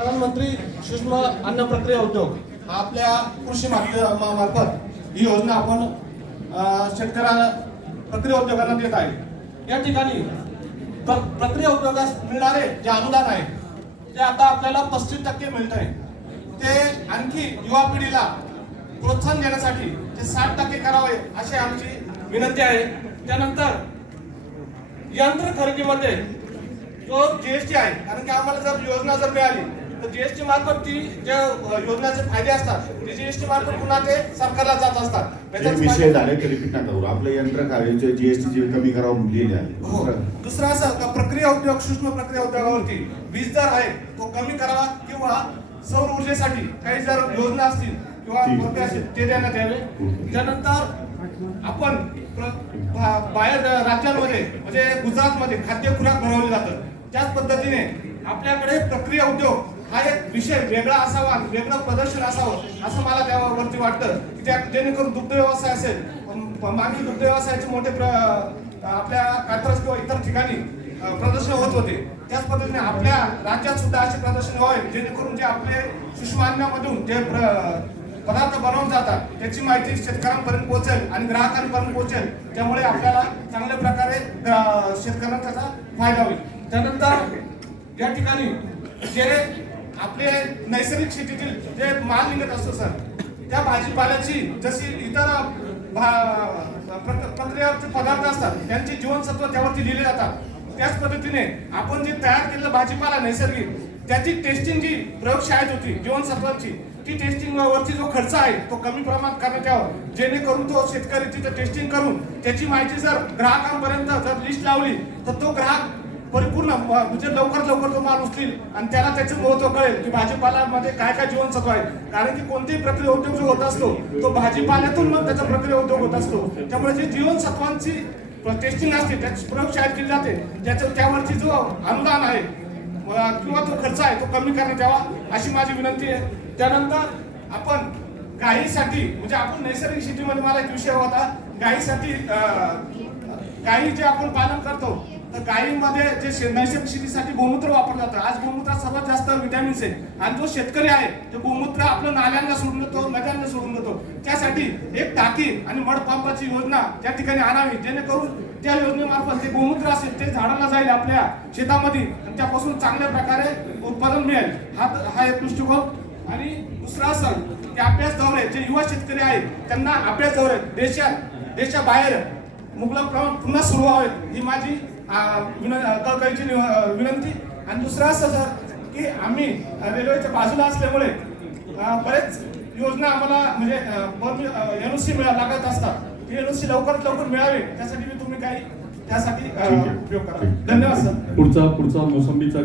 प्रधानमंत्री सूक्ष्म अन्न प्रक्रिया उद्योग. हा आपल्या कृषी मार्ग- मार्फत ही योजना आपण शेतकऱ्यांना प्रक्रिया उद्योगांना देत आहे. या ठिकाणी प्रक्रिया उद्योगास मिळणारे जे अनुदान आहे ते आता आपल्याला पस्तीस टक्के मिळत आहे ते आणखी युवा पिढीला प्रोत्साहन देण्यासाठी ते साठ टक्के करावे अशी आमची विनंती आहे. त्यानंतर यंत्र खरेदीमध्ये जो जीएसटी आहे कारण की आम्हाला जर योजना जर मिळाली तर जीएसटी मार्फत ती जे अ, योजनेचे फायदे असतात ते जीएसटी मार्फत पुन्हा ते सरकारला जात असतात. त्याच्याच विषय झाले ते रिपीट नका करू आपलं यंत्र कार्याचे जीएसटी जे कमी करावं लिहिले आहे. हो. दुसरं असं का प्रक्रिया उद्योग सूक्ष्म प्रक्रिया उद्योगावरती वीज दर आहे तो कमी करावा किंवा सौर ऊर्जेसाठी काही जर योजना असतील किंवा असतील ते देण्यात यावे. त्यानंतर आपण बाहेर राज्यांमध्ये म्हणजे गुजरातमध्ये खाद्य खुराक भरवले जातं. त्याच पद्धतीने आपल्याकडे प्रक्रिया उद्योग हा एक विषय वेगळा असावा वेगळं प्रदर्शन असावं असं मला त्यावरती वाटतं की त्या जेणेकरून दुग्ध व्यवसाय असेल मागील दुग्ध व्यवसायाचे मोठे प्र- आपल्या कात्रज किंवा इतर ठिकाणी प्रदर्शन होत होते. त्याच पद्धतीने आपल्या राज्यात सुद्धा असे प्रदर्शन व्हावे जेणेकरून जे आपले सूक्ष्म जे प्र- पदार्थ बनवून जातात त्याची माहिती शेतकऱ्यांपर्यंत पोहोचेल आणि ग्राहकांपर्यंत पोहोचेल. त्यामुळे आपल्याला चांगल्या प्रकारे शेतकऱ्यांना त्याचा फायदा होईल. त्यानंतर या ठिकाणी जे आपले नैसर्गिक शेतीतील जे माल निघत असतो सर त्या भाजीपाल्याची जशी इतर भा- प्रक्रियावरचे पदार्थ असतात त्यांची जीवनसत्व त्यावरती लिहिले जातात. त्याच पद्धतीने आपण जे तयार केलेलं भाजीपाला नैसर्गिक त्याची टेस्टिंग जी प्रयोगशाळेत होती जीवनसत्वाची ती टेस्टिंग वरची जो खर्च आहे तो कमी प्रमाणात करण्यात यावा जेणेकरून तो शेतकरी तिथं टेस्टिंग करून त्याची माहिती जर ग्राहकांपर्यंत जर लिस्ट लावली तर तो ग्राहक परिपूर्ण म्हणजे लवकर लवकर तो माल उचलील आणि त्याला त्याचं महत्त्व कळेल की भाजीपाल्यामध्ये काय काय जीवनसत्व आहे. कारण की कोणतीही प्रक्रिया उद्योग जो होत असतो तो भाजीपाल्यातून मग त्याचा प्रक्रिया उद्योग होत असतो. त्यामुळे जे जीवनसत्वांची टेस्टिंग असते त्याची प्रयोगशाळेत केली जाते त्याचं त्यावरची जो अनुदान आहे किंवा तो खर्च आहे तो कमी करण्यात यावा अशी माझी विनंती आहे. त्यानंतर आपण गायीसाठी म्हणजे आपण नैसर्गिक शेतीमध्ये मला एक विषय होता. गायीसाठी गायी जे आपण पालन करतो तर गायीमध्ये जे शे- नैसर्गिक शेतीसाठी गोमूत्र वापरलं जातं. आज गोमूत्रात सर्वात जास्त विटॅमिन्स आहे. आणि जो शेतकरी आहे तो गोमूत्र आपलं नाल्यांना सोडून देतो नद्यांना सोडून देतो. त्यासाठी एक टाकी आणि मडपंपाची योजना त्या ठिकाणी आणावी जेणेकरून त्या योजनेमार्फत जे गोमूत्र असेल ते झाडाला जाईल आपल्या शेतामध्ये आणि त्यापासून चांगल्या प्रकारे उत्पादन मिळेल. हा हा एक दृष्टिकोन. आणि दुसरा असं की अभ्यास दौरे. जे युवा शेतकरी आहेत त्यांना अभ्यास दौरे देशात देशाबाहेर मुबलक प्रमाण पुन्हा सुरू व्हावेत. ही माझी कळकळीची विनंती आणि दुसरं असं सर की आम्ही रेल्वेच्या बाजूला असल्यामुळे बरेच योजना आम्हाला म्हणजे एनओसी मिळा लागत असतात. एनओसी लवकरात लवकर मिळावे त्यासाठी मी तुम्ही काही त्यासाठी. उपयोग करा. धन्यवाद सर. पुढचा पुढचा मोसंबीचा